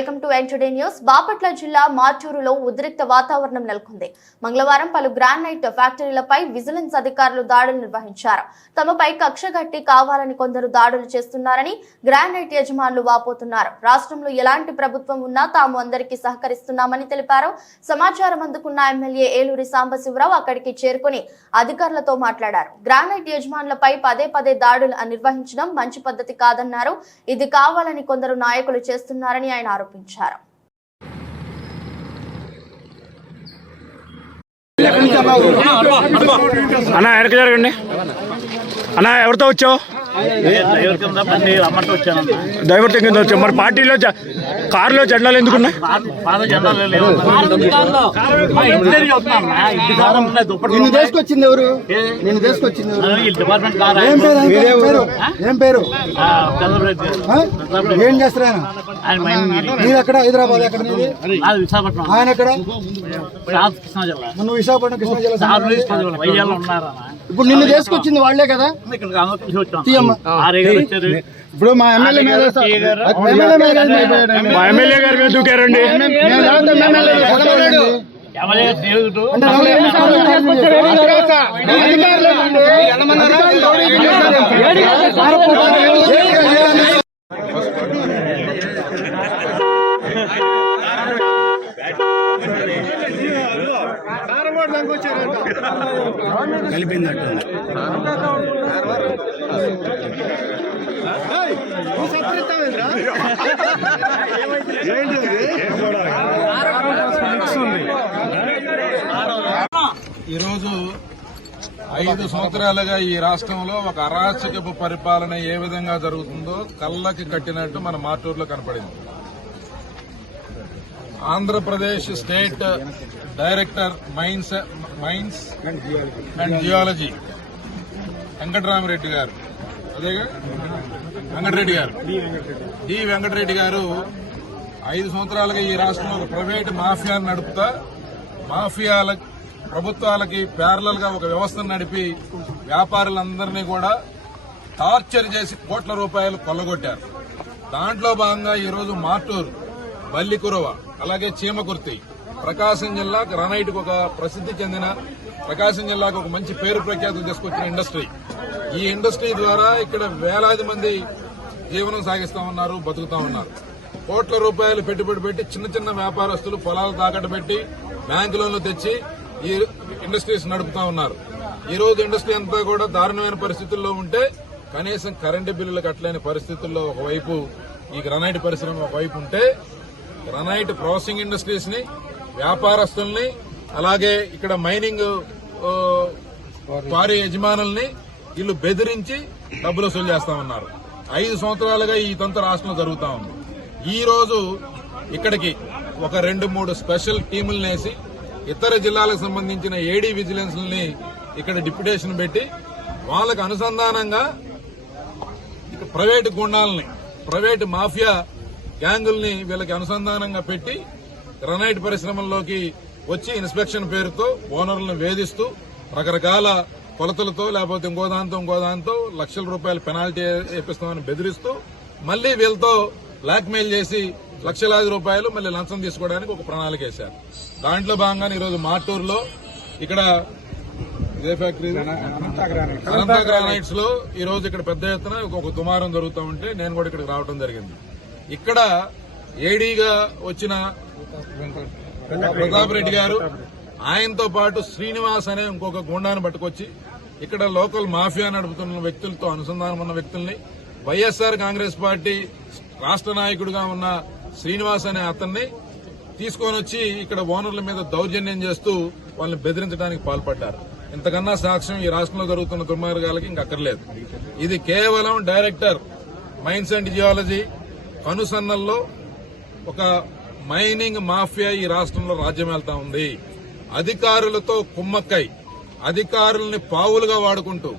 Welcome to N today news. Bapatla జిల్లా మార్టూరులో ఉద్రిక్త వాతావరణం నెలకొంది. మంగళవారం పలు గ్రానైట్ ఫ్యాక్టరీలపై విజిలెన్స్ అధికారులు దాడులు నిర్వహించారు. తమపై కక్షగట్టి కావాలని కొందరు దాడులు చేస్తున్నారని గ్రానైట్ యజమానులు వాపోతున్నారు. రాష్ట్రంలో ఎలాంటి ప్రభుత్వం ఉన్నా తాము అందరికీ సహకరిస్తున్నామని తెలిపారు. సమాచారం అందుకున్న ఎమ్మెల్యే ఏలూరి సాంబశివరావు అక్కడికి చేరుకుని అధికారులతో మాట్లాడారు. గ్రానైట్ యజమానులపై పదే పదే దాడులు నిర్వహించడం మంచి పద్ధతి కాదన్నారు. ఇది కావాలని కొందరు నాయకులు చేస్తున్నారని ఆయన ఆరోపించారు. అన్నా వెనక జరగండి. అన్నా ఎవరితో వచ్చావు? డ్రైవర్ కింద వచ్చావు. మరి పార్టీలో కారులో జెండాలు ఎందుకున్నాయి? నిన్ను తీసుకొచ్చింది ఎవరు? నిన్ను తీసుకొచ్చింది ఏం పేరు? ఏం చేస్తారా? మీరు ఎక్కడ? హైదరాబాద్ ఎక్కడ? ఆయన ఎక్కడ? నువ్వు విశాఖపట్నం కృష్ణా జిల్లా. ఇప్పుడు నిన్ను తీసుకొచ్చింది వాళ్లే కదా? ఇప్పుడు మా ఎమ్మెల్యే గారి మీద దూకారండి. కలిపిందట. ఈరోజు 5 సంవత్సరాలుగా ఈ రాష్ట్రంలో ఒక అరాచకపు పరిపాలన ఏ విధంగా జరుగుతుందో కళ్ళకి కట్టినట్టు మన మార్టూరులో కనపడింది. Andhra Pradesh state director mines and geology Venkatarama Reddy గారు, అదేగా డి వెంకటరెడ్డి గారు 5 సంవత్సరాలుగా ఈ రాష్ట్రంలో ఒక ప్రైవేటు మాఫియాను నడుపుతా ప్రభుత్వాలకి ప్యారలల్ గా ఒక వ్యవస్థను నడిపి వ్యాపారులందరినీ కూడా టార్చర్ చేసి కోట్ల రూపాయలు కొల్లగొట్టారు. దాంట్లో భాగంగా ఈరోజు మార్టూరు, బల్లికురవ, అలాగే చీమకుర్తి, ప్రకాశం జిల్లా గ్రానైట్ ఒక ప్రసిద్ధి చెందిన, ప్రకాశం జిల్లాకు ఒక మంచి పేరు ప్రఖ్యాతులు తీసుకొచ్చిన ఇండస్ట్రీ. ఈ ఇండస్ట్రీ ద్వారా ఇక్కడ వేలాది మంది జీవనం సాగిస్తా ఉన్నారు, బతుకుతా ఉన్నారు. కోట్ల రూపాయలు పెట్టుబడి పెట్టి చిన్న చిన్న వ్యాపారస్తులు పొలాలు తాకట్టు పెట్టి బ్యాంకు లోన్లు తెచ్చి ఈ ఇండస్ట్రీస్ నడుపుతా ఉన్నారు. ఈ రోజు ఇండస్ట్రీ అంతా కూడా దారుణమైన పరిస్థితుల్లో ఉంటే కనీసం కరెంటు బిల్లులు కట్టలేని పరిస్థితుల్లో ఒకవైపు ఈ గ్రానైట్ పరిశ్రమ ఒకవైపు ఉంటే, గ్రానైట్ ప్రాసెసింగ్ ఇండస్ట్రీస్ ని, వ్యాపారస్తుల్ని, అలాగే ఇక్కడ మైనింగ్ క్వారీ యజమానుల్ని వీళ్ళు బెదిరించి డబ్బులు వసూలు చేస్తా ఉన్నారు. 5 సంవత్సరాలుగా ఈ తంత రాష్ట్రంలో జరుగుతా ఉంది. ఈ రోజు ఇక్కడికి ఒక 2-3 స్పెషల్ టీములు వేసి ఇతర జిల్లాలకు సంబంధించిన ఏడీ విజిలెన్స్ ని ఇక్కడ డిప్యుటేషన్ పెట్టి వాళ్ళకు అనుసంధానంగా ప్రైవేటు గుండాలని, ప్రైవేటు మాఫియా గ్యాంగుల్ని వీళ్ళకి అనుసంధానంగా పెట్టి గ్రానైట్ పరిశ్రమల్లోకి వచ్చి ఇన్స్పెక్షన్ పేరుతో ఓనర్లను వేధిస్తూ రకరకాల కొలతలతో లేకపోతే ఇంకోదాంతో లక్షల రూపాయల పెనాల్టీ వేపిస్తామని బెదిరిస్తూ మళ్లీ వీళ్ళతో బ్లాక్ మెయిల్ చేసి లక్షలాది రూపాయలు మళ్లీ లంచం తీసుకోవడానికి ఒక ప్రణాళిక వేశారు. దాంట్లో భాగంగానే ఈరోజు మార్టూరులో ఇక్కడ ఇదే ఫ్యాక్టరీ అనంత గ్రానైట్స్ లో ఈ రోజు ఇక్కడ పెద్ద ఎత్తున ఒక దుమారం జరుగుతూ ఉంటే నేను కూడా ఇక్కడికి రావడం జరిగింది. ఇక్కడ ఏడీగా వచ్చిన ప్రతాప్ రెడ్డి గారు, ఆయనతో పాటు శ్రీనివాస్ అనే ఇంకొక గుండాను పట్టుకొచ్చి ఇక్కడ లోకల్ మాఫియా నడుపుతున్న వ్యక్తులతో అనుసంధానం ఉన్న వ్యక్తుల్ని, వైఎస్ఆర్ కాంగ్రెస్ పార్టీ రాష్ట్ర నాయకుడిగా ఉన్న శ్రీనివాస్ అనే అతన్ని తీసుకొని వచ్చి ఇక్కడ ఓనర్ల మీద దౌర్జన్యం చేస్తూ వాళ్ళని బెదిరించడానికి పాల్పడ్డారు. ఇంతకన్నా సాక్ష్యం ఈ రాష్ట్రంలో జరుగుతున్న దుర్మార్గాలకి ఇంకక్కర్లేదు. ఇది కేవలం డైరెక్టర్ మైన్స్ అండ్ జియాలజీ కనుసన్నల్లో ఒక మైనింగ్ మాఫియా ఈ రాష్ట్రంలో రాజ్యం వెళ్తా ఉంది. అధికారులతో కుమ్మక్కై, అధికారుల్ని పావులుగా వాడుకుంటూ,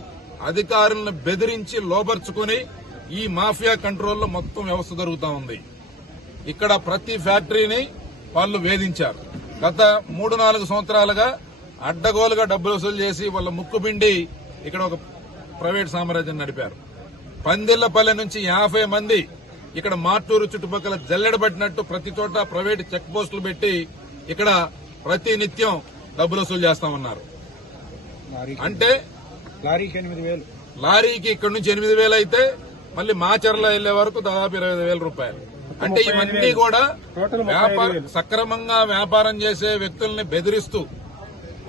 అధికారులను బెదిరించి లోపర్చుకుని ఈ మాఫియా కంట్రోల్లో మొత్తం వ్యవస్థ జరుగుతూ ఉంది. ఇక్కడ ప్రతి ఫ్యాక్టరీని వాళ్ళు వేధించారు. గత 3-4 సంవత్సరాలుగా అడ్డగోలుగా డబ్బులు వసూలు చేసి వాళ్ళ ముక్కుపిండి ఇక్కడ ఒక ప్రైవేట్ సామ్రాజ్యం నడిపారు. పందిళ్లపల్లె నుంచి 50 మంది ఇక్కడ మార్టూరు చుట్టుపక్కల జల్లెడబట్టినట్టు ప్రతి చోట ప్రైవేట్ చెక్ పోస్టులు పెట్టి ఇక్కడ ప్రతి నిత్యం డబ్బులు వసూలు చేస్తామన్నారు. అంటే లారీకి ఇక్కడ నుంచి 8,000 అయితే మళ్ళీ మాచర్ల వెళ్లే వరకు దాదాపు 25,000 రూపాయలు. అంటే ఇవన్నీ కూడా సక్రమంగా వ్యాపారం చేసే వ్యక్తుల్ని బెదిరిస్తూ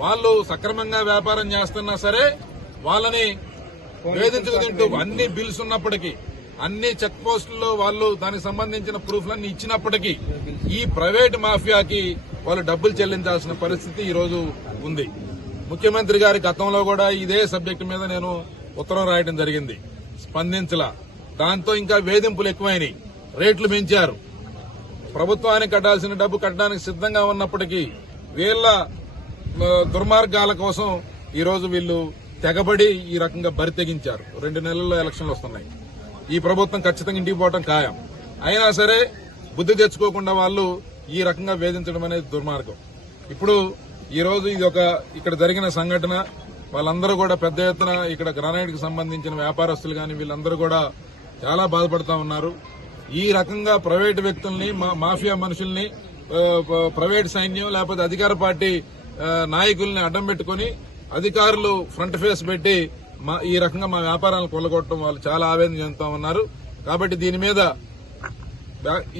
వాళ్ళు సక్రమంగా వ్యాపారం చేస్తున్నా సరే వాళ్ళని వేధించుకు తింటూ అన్ని బిల్స్ ఉన్నప్పటికీ అన్ని చెక్ పోస్టుల్లో వాళ్ళు దానికి సంబంధించిన ప్రూఫ్లన్నీ ఇచ్చినప్పటికీ ఈ ప్రైవేట్ మాఫియాకి వాళ్ళు డబ్బులు చెల్లించాల్సిన పరిస్థితి ఈ రోజు ఉంది. ముఖ్యమంత్రి గారి గతంలో కూడా ఇదే సబ్జెక్టు మీద నేను ఉత్తరం రాయడం జరిగింది, స్పందించలా. దాంతో ఇంకా వేధింపులు ఎక్కువైనాయి, రేట్లు పెంచారు. ప్రభుత్వానికి కట్టాల్సిన డబ్బు కట్టడానికి సిద్ధంగా ఉన్నప్పటికీ వీళ్ల దుర్మార్గాల కోసం ఈ రోజు వీళ్లు తెగబడి ఈ రకంగా బరి తెగించారు. 2 నెలల్లో ఎలక్షన్లు వస్తున్నాయి. ఈ ప్రభుత్వం ఖచ్చితంగా ఇంటికి పోవడం ఖాయం. అయినా సరే బుద్ధి తెచ్చుకోకుండా వాళ్ళు ఈ రకంగా వేధించడం అనేది దుర్మార్గం. ఇప్పుడు ఈ రోజు ఇది ఇక్కడ జరిగిన సంఘటన, వాళ్ళందరూ కూడా పెద్ద ఎత్తున ఇక్కడ గ్రానైట్ కి సంబంధించిన వ్యాపారస్తులు గాని వీళ్ళందరూ కూడా చాలా బాధపడతా ఉన్నారు. ఈ రకంగా ప్రైవేటు వ్యక్తుల్ని మాఫియా మనుషుల్ని ప్రైవేట్ సైన్యం లేకపోతే అధికార పార్టీ నాయకుల్ని అడ్డం పెట్టుకుని అధికారులు ఫ్రంట్ ఫేస్ పెట్టి ఈ రకంగా మా వ్యాపారాలను కొల్లగొట్టడం వాళ్ళు చాలా ఆవేదన చెందుతా ఉన్నారు. కాబట్టి దీని మీద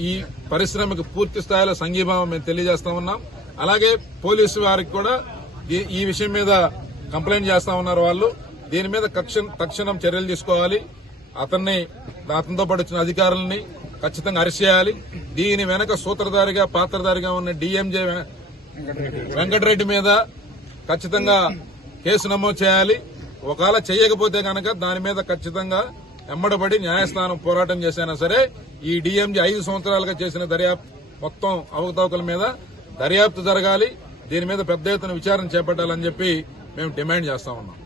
ఈ పరిశ్రమకు పూర్తి స్థాయిలో సంఘీభావం మేము తెలియజేస్తా ఉన్నాం. అలాగే పోలీసు వారికి కూడా ఈ విషయం మీద కంప్లైంట్ చేస్తా ఉన్నారు. వాళ్ళు దీని మీద తక్షణం చర్యలు తీసుకోవాలి. అతనితో పాటు వచ్చిన అధికారులని ఖచ్చితంగా అరెస్ట్ చేయాలి. దీని వెనక సూత్రధారిగా పాత్రధారిగా ఉన్న డిఎంజే వెంకటరెడ్డి మీద ఖచ్చితంగా కేసు నమోదు చేయాలి. ఒకవేళ చేయకపోతే కనుక దాని మీద ఖచ్చితంగా ఎమ్మడబడి న్యాయస్థానం పోరాటం చేసైనా సరే ఈ డిఎంజీ 5 సంవత్సరాలుగా చేసిన దర్యాప్తు మొత్తం అవకతవకల మీద దర్యాప్తు జరగాలి. దీని మీద పెద్ద ఎత్తున విచారణ చేపట్టాలని చెప్పి మేము డిమాండ్ చేస్తా ఉన్నాం.